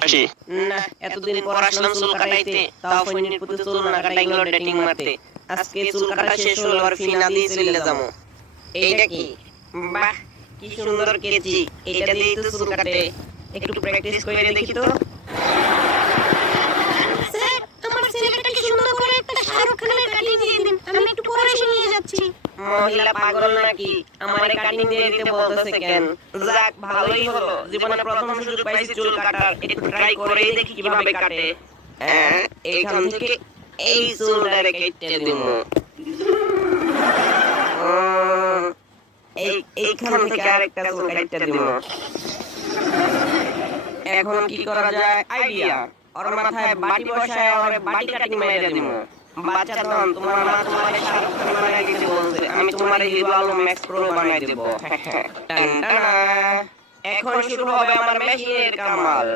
আসি না, এতদিন পর আসলাম চুল কাটাইতে, তাও ফোনের প্রতি চুল না কাটাই গেল ডেটিং মারতে। আজকে চুল কাটা শেষ হলো আর ফিনালি চলে যাবো। এইটা কি? বাহ, কি সুন্দর কেচি! এটা দিয়েই তো চুল কাটে। একটু প্র্যাকটিস করে দেখি তো। স্যার, আমার ছেলেটাকে সুন্দর করে একটা শাহরুখ খানের কাটিং দিয়ে দিন। আমি একটু পরে এসে নিয়ে যাচ্ছি। মহিলা পাগল নাকি? আমারে কাটিং দিয়ে দিতে বলতেছে কেন? যাক, ভালোই হলো, জীবনে প্রথম সুযোগ পাইছি চুল কাটার। একটু ট্রাই করেই দেখি কিভাবে কাটে। হ্যাঁ, এইখান থেকে এই চুলটারে কেটে দিমু। এইখান থেকে আরেকটা চুল কেটে দিমু। এখন কি করা যায়? আইডিয়া! ওর মাথায় বাটি বসায় ওরে বাটি কাটিং মেরে দিমু। বাচ্চা ধন, তোমার মা তোমারে শাহরুখ খান বানাই দিতে বলছে, আমি তোমারে হিরো আলম ম্যাক্স প্রো বানাই দেব। টান টানা। এখন শুরু হবে আমার মেশিনের কামাল।